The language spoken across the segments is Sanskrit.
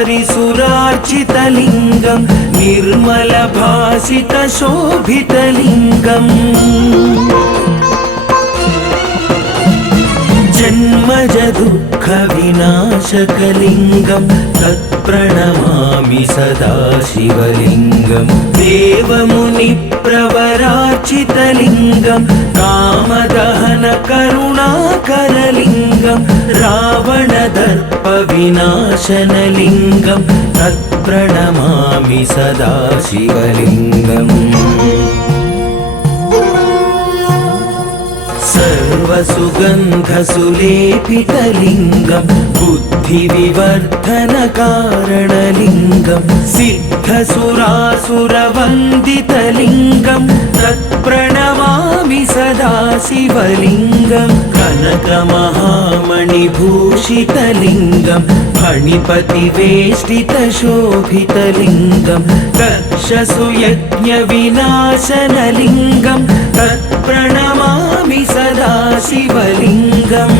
परिसुरार्चितलिङ्गं निर्मलभासितशोभितलिङ्गम् जन्मज दुःखविनाशकलिङ्गं तत्प्रणमामि सदा शिवलिङ्गं देवमुनिप्रवरार्चितलिङ्गं कामदहनकरुणाकरलिङ्गं रावणदर्पविनाशनलिङ्गं तत्प्रणमामि सदा शिवलिङ्गम् सर्वसुगन्धसुलेपितलिङ्गं बुद्धिविवर्धनकारणलिङ्गं सिद्धसुरासुरवन्दितलिङ्गं तत्प्रणमामि सदा शिवलिङ्गं कनकमहामणिभूषितलिङ्गं फणिपतिवेष्टितशोभितलिङ्गं दक्षसुयज्ञविनाशनलिङ्गं तत्प्रणमामि सदा शिवलिङ्गम्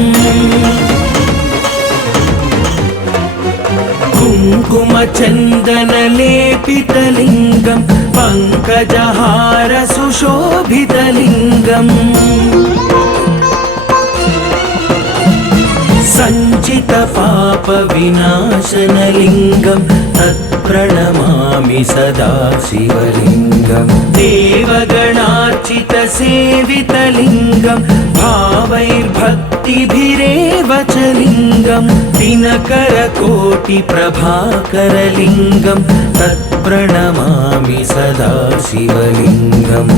कुङ्कुमचन्दनलेपितलिङ्गं पङ्कजहारसुशोभितलिङ्गम् सञ्चितपापविनाशनलिङ्गं तत्प्रणमामि सदा शिवलिङ्गं देवगणार्चितसेवितलिङ्गं भावैर्भक्तिभिरेव च लिङ्गं दिनकरकोटिप्रभाकरलिङ्गं तत्प्रणमामि सदा शिवलिङ्गम्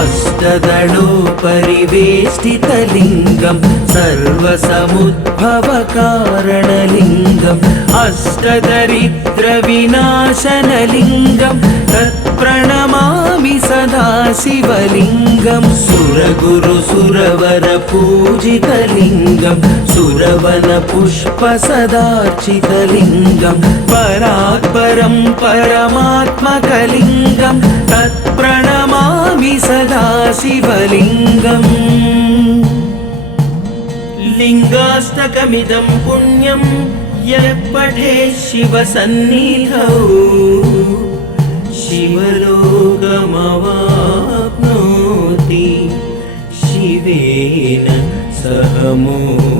अष्टदलोपरिवेष्टितलिङ्गं सर्वसमुद्भवकारणलिङ्गम् अष्टदरिद्रविनाशनलिङ्गं तत्प्रणमामि सदा शिवलिङ्गं सुरगुरुसुरवरपूजितलिङ्गं सुरवनपुष्पसदार्चितलिङ्गं परात्परं परमात्मकलिङ्गं तत्प्रणमामि सदा शिवलिङ्गम् लिङ्गाष्टकमिदं पुण्यं यः पठेत् शिवसन्निधौ शिवलोकमवाप्नोति शिवेन सह मोदेन।